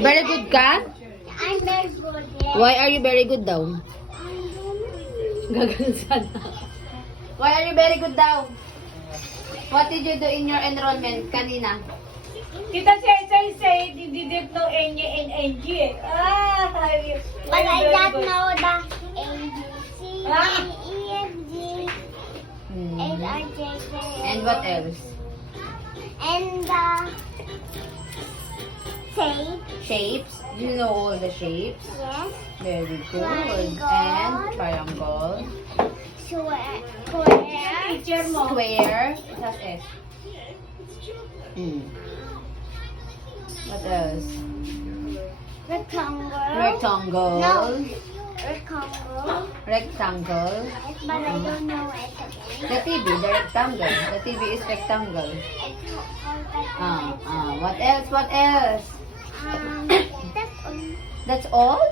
Very good ka? I'm very good. Why are you very good daw? Gagano sana. Why are you very good daw? What did you do in your enrollment kanina? Kita say, you didn't know N and NG eh. Ah, But I don't know the A, B, C, D, E, F, G, H, I, J, K, And what else? And the shape. Shapes? Do you know all the shapes? Yes. Very good. Triangle. And triangle. Square. teacher mo. Square. It has S. What else? Rectangle. Rectangle. No. Rectangle. Rectangle. Yes, but I don't know it again. The TV, the rectangle. The TV is rectangle. What else? What else? That's all. That's all?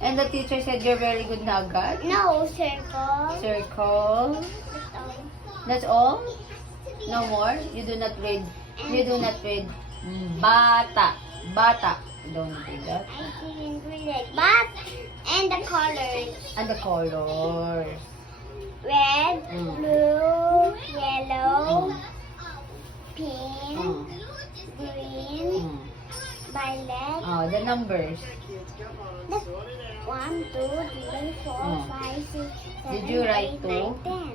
And the teacher said you're very good na agad? No, circle. Circle. That's all. That's all? No more? You do not read. You do not read. Bata. Bata. You don't read that. I didn't read it. But, and the colors. And the colors. Red, blue, yellow, pink, green, violet. Oh, the numbers. That's 1, 2, 3, 4, 5, 6, 7, Did you write 8, two? 9,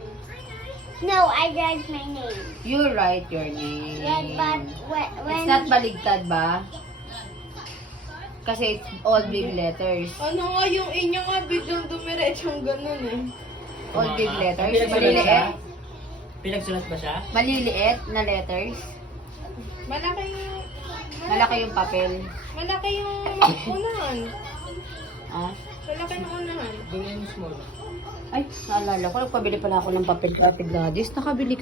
10. No, I write my name. You write your name. Yes, but when It's not baligtad ba? Kasi it's all big letters. Ano nga yung inya nga biglang dumiretsong ganun eh. All big letters. Pinagsulat ba Maliliit. siya? Pinagsulat ba siya? Maliliit na letters. Malaki yung, Malaki yung papel. malaki yung unahan. Ah? Malaki ng unahan. Gawin mo small. Ay, naalala ko. Nagpabili pala ako ng papel kay Ate Gladys. Nakabili